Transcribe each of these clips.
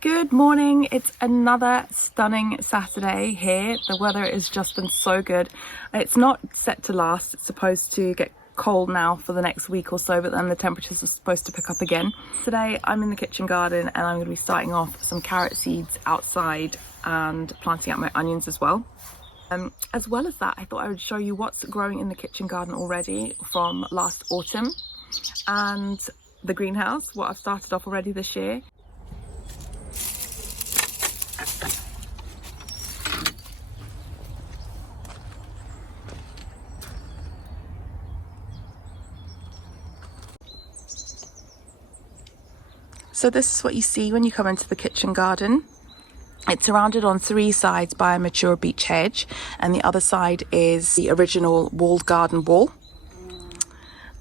Good morning. It's another stunning Saturday here. The weather has just been so good. It's not set to last. It's supposed to get cold now for the next week or so, but then the temperatures are supposed to pick up again. Today I'm in the kitchen garden and I'm going to be starting off some carrot seeds outside and planting out my onions as well. As well as that, I thought I would show you what's growing in the kitchen garden already from last autumn and the greenhouse, what I've started off already this year. So this is what you see when you come into the kitchen garden. It's surrounded on three sides by a mature beech hedge, and the other side is the original walled garden wall.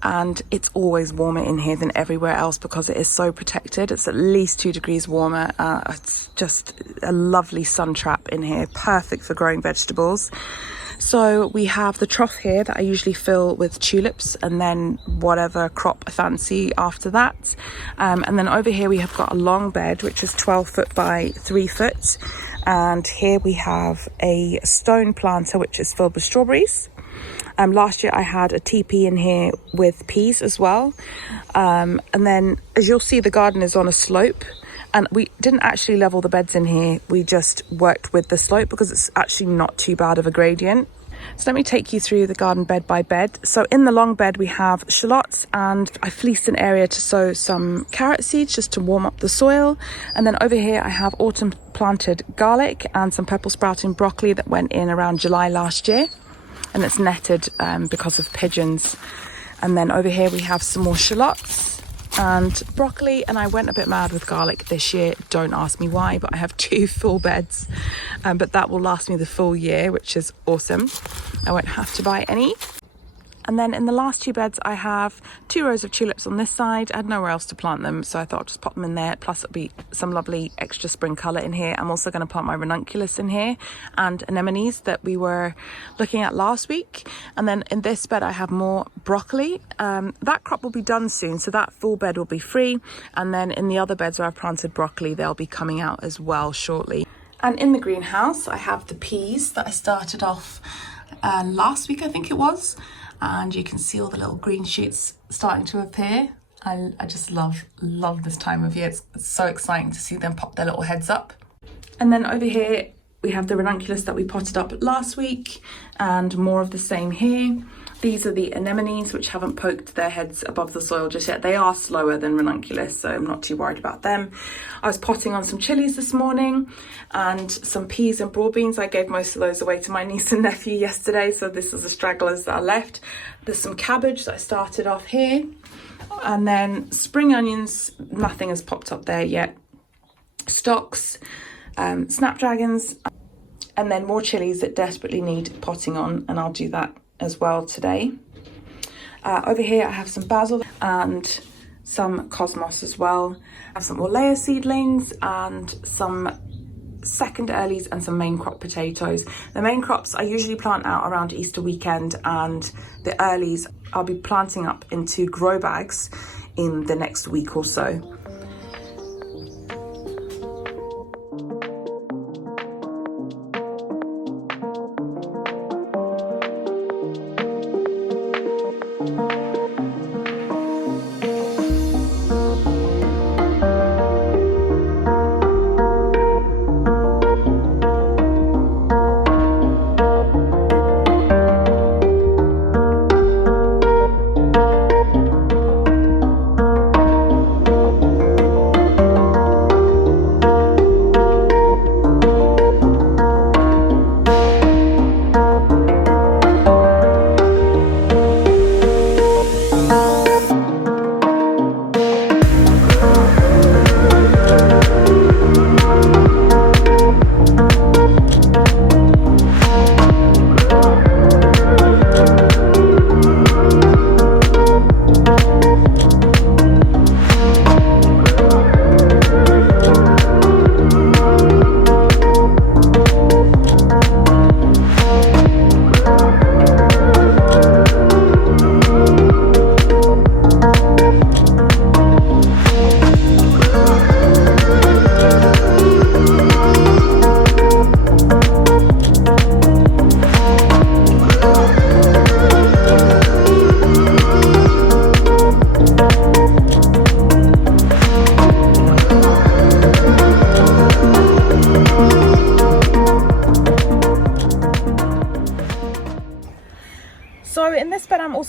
And it's always warmer in here than everywhere else because it is so protected. It's at least 2 degrees warmer. It's just a lovely sun trap in here, perfect for growing vegetables. So we have the trough here that I usually fill with tulips and then whatever crop I fancy after that. And then over here we have got a long bed which is 12 foot by 3 foot. And here we have a stone planter which is filled with strawberries. Last year I had a teepee in here with peas as well. And then as you'll see, the garden is on a slope. And we didn't actually level the beds in here. We just worked with the slope because it's actually not too bad of a gradient. So let me take you through the garden bed by bed. So in the long bed, we have shallots, and I fleeced an area to sow some carrot seeds just to warm up the soil. And then over here, I have autumn planted garlic and some purple sprouting broccoli that went in around July last year. And it's netted because of pigeons. And then over here, we have some more shallots and broccoli, and I went a bit mad with garlic this year. Don't ask me why, but I have 2 full beds, but that will last me the full year, which is awesome. I won't have to buy any. And then in the last 2 beds, I have 2 rows of tulips on this side. I had nowhere else to plant them, so I thought I'd just pop them in there. Plus it'll be some lovely extra spring colour in here. I'm also going to plant my ranunculus in here and anemones that we were looking at last week. And then in this bed, I have more broccoli. That crop will be done soon, so that full bed will be free. And then in the other beds where I've planted broccoli, they'll be coming out as well shortly. And in the greenhouse, I have the peas that I started off last week, I think it was. And you can see all the little green shoots starting to appear. I just love this time of year. It's so exciting to see them pop their little heads up. And then over here, we have the ranunculus that we potted up last week and more of the same here. These are the anemones, which haven't poked their heads above the soil just yet. They are slower than ranunculus, so I'm not too worried about them. I was potting on some chilies this morning and some peas and broad beans. I gave most of those away to my niece and nephew yesterday, so this is the stragglers that are left. There's some cabbage that I started off here. And then spring onions, nothing has popped up there yet. Stocks, snapdragons, and then more chilies that desperately need potting on, and I'll do that as well today. Over here I have some basil and some cosmos as well. I have some orlea seedlings and some second earlies and some main crop potatoes. The main crops I usually plant out around Easter weekend, and the earlies I'll be planting up into grow bags in the next week or so.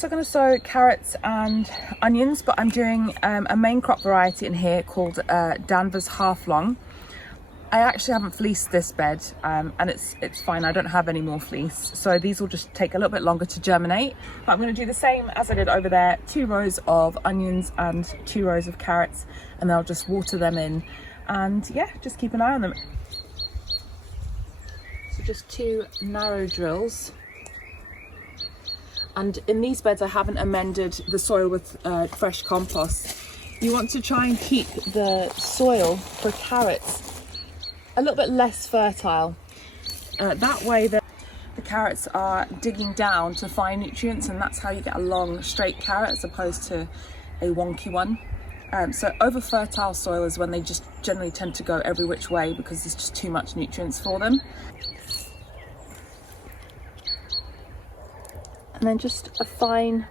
also going to sow carrots and onions, but I'm doing a main crop variety in here called Danvers Half Long. I actually haven't fleeced this bed, and it's fine. I don't have any more fleece, so these will just take a little bit longer to germinate. But I'm going to do the same as I did over there, 2 rows of onions and 2 rows of carrots, and then I'll just water them in, and yeah, just keep an eye on them. So just 2 narrow drills. And in these beds I haven't amended the soil with fresh compost. You want to try and keep the soil for carrots a little bit less fertile. That way the carrots are digging down to find nutrients, and that's how you get a long straight carrot as opposed to a wonky one. So over fertile soil is when they just generally tend to go every which way because there's just too much nutrients for them. And then just a fine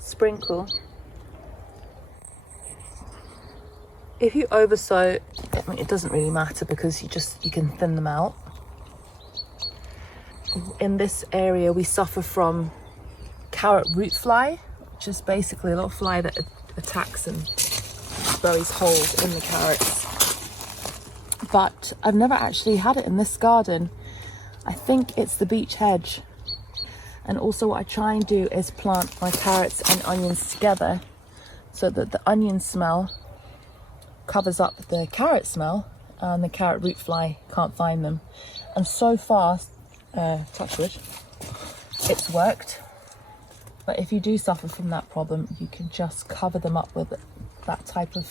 sprinkle. If you oversow, I mean, it doesn't really matter because you can thin them out. In this area we suffer from carrot root fly, which is basically a little fly that attacks and buries holes in the carrots. But I've never actually had it in this garden. I think it's the beech hedge. And also what I try and do is plant my carrots and onions together so that the onion smell covers up the carrot smell and the carrot root fly can't find them. And so far, touch wood, it's worked. But if you do suffer from that problem, you can just cover them up with that type of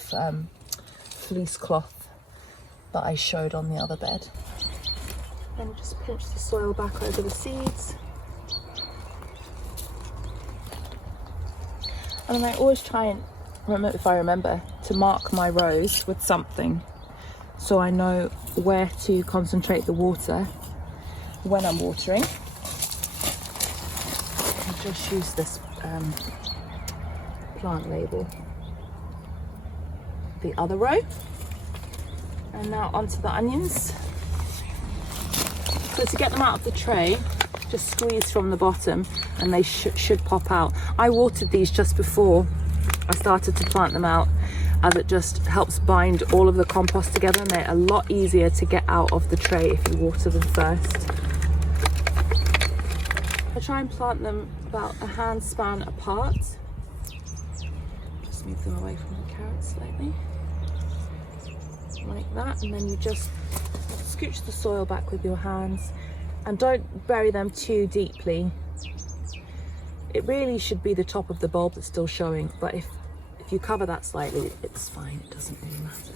fleece cloth that I showed on the other bed. And just pinch the soil back over the seeds. And then I always try and if I remember to mark my rows with something so I know where to concentrate the water when I'm watering. I'll just use this plant label. The other row. And now onto the onions. So to get them out of the tray, just squeeze from the bottom and they should pop out. I watered these just before I started to plant them out, as it just helps bind all of the compost together, and they're a lot easier to get out of the tray if you water them first. I try and plant them about a hand span apart. Just move them away from the carrots slightly, like that, and then you just scooch the soil back with your hands and don't bury them too deeply. It really should be the top of the bulb that's still showing, but if you cover that slightly, it's fine, it doesn't really matter.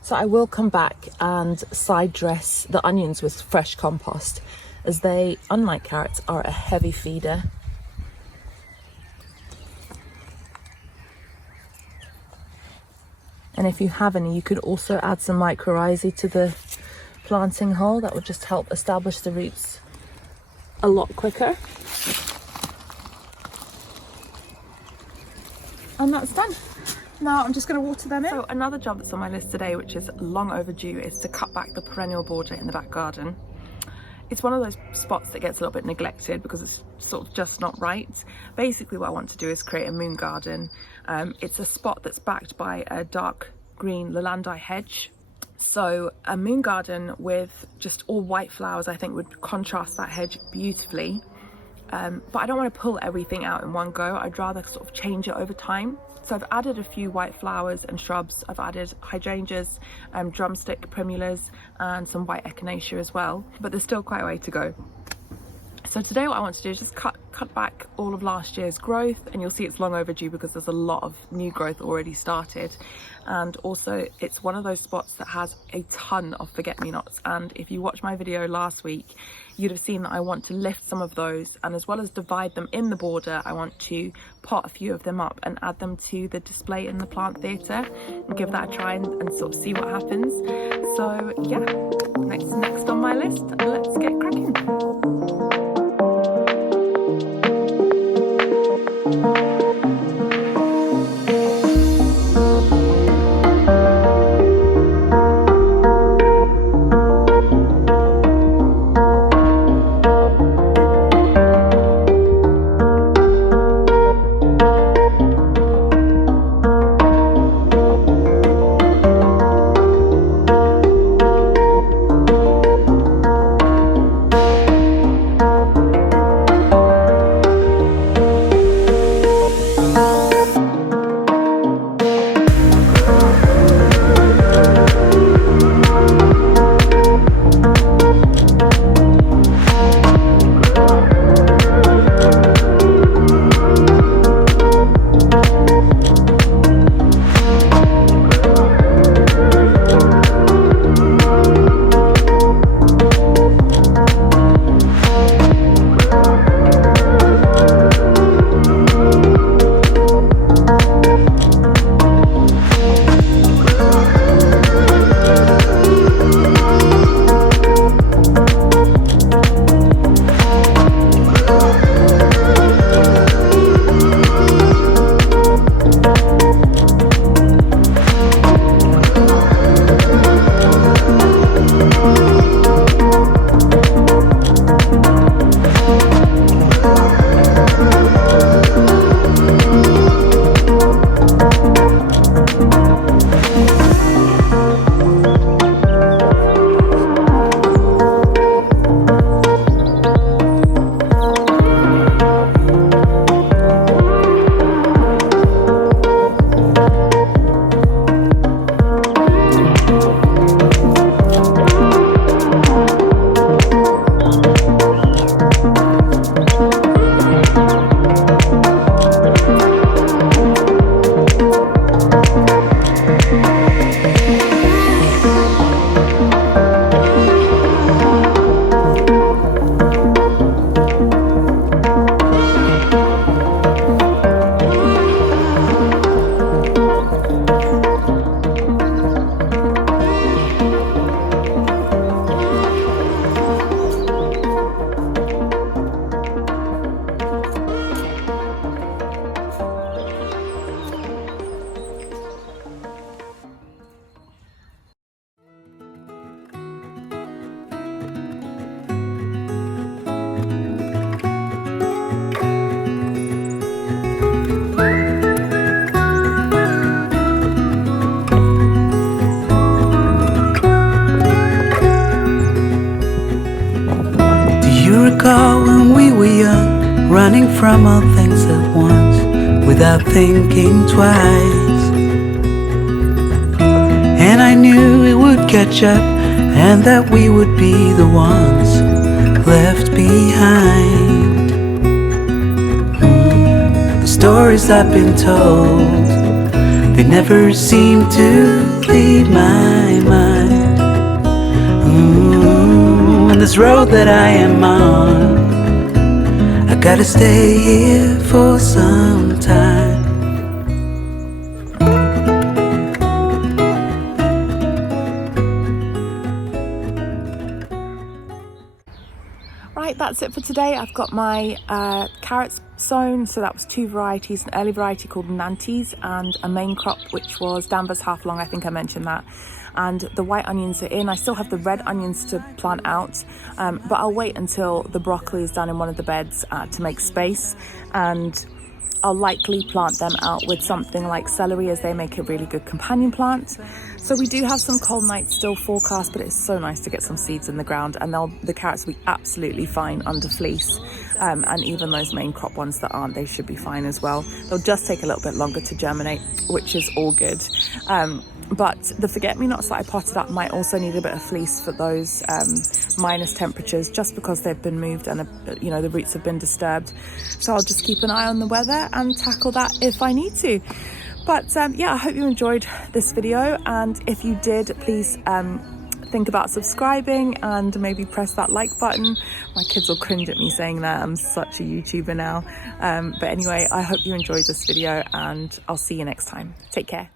So I will come back and side dress the onions with fresh compost, as they, unlike carrots, are a heavy feeder. And if you have any, you could also add some mycorrhizae to the planting hole. That would just help establish the roots a lot quicker. And that's done. Now I'm just going to water them in. So another job that's on my list today, which is long overdue, is to cut back the perennial border in the back garden. It's one of those spots that gets a little bit neglected because it's sort of just not right. Basically what I want to do is create a moon garden. It's a spot that's backed by a dark green Lowlandi hedge. So a moon garden with just all white flowers I think would contrast that hedge beautifully. But I don't want to pull everything out in one go. I'd rather sort of change it over time. So I've added a few white flowers and shrubs. I've added hydrangeas, drumstick primulas, and some white echinacea as well. But there's still quite a way to go. So today what I want to do is just cut back all of last year's growth, and you'll see it's long overdue because there's a lot of new growth already started. And also it's one of those spots that has a ton of forget-me-nots, and if you watched my video last week you'd have seen that I want to lift some of those, and as well as divide them in the border, I want to pot a few of them up and add them to the display in the plant theatre and give that a try and sort of see what happens. So yeah, next on my list, let's get cracking. were young, running from all things at once, without thinking twice. And I knew it would catch up, and that we would be the ones left behind. The stories I've been told, they never seem to leave my mind. And this road that I am on, I gotta stay here for some time. Right, that's it for today. I've got my carrots sown, so that was 2 varieties, an early variety called Nantes and a main crop which was Danvers half long, I think I mentioned that. And the white onions are in. I still have the red onions to plant out, but I'll wait until the broccoli is done in one of the beds to make space, and I'll likely plant them out with something like celery, as they make a really good companion plant. So we do have some cold nights still forecast, but it's so nice to get some seeds in the ground, and the carrots will be absolutely fine under fleece. And even those main crop ones that aren't, they should be fine as well. They'll just take a little bit longer to germinate, which is all good. But the forget-me-nots that I potted up might also need a bit of fleece for those minus temperatures, just because they've been moved and the roots have been disturbed. So I'll just keep an eye on the weather and tackle that if I need to. But yeah, I hope you enjoyed this video, and if you did, please think about subscribing and maybe press that like button. My kids will cringe at me saying that, I'm such a YouTuber now. But anyway, I hope you enjoyed this video, and I'll see you next time. Take care.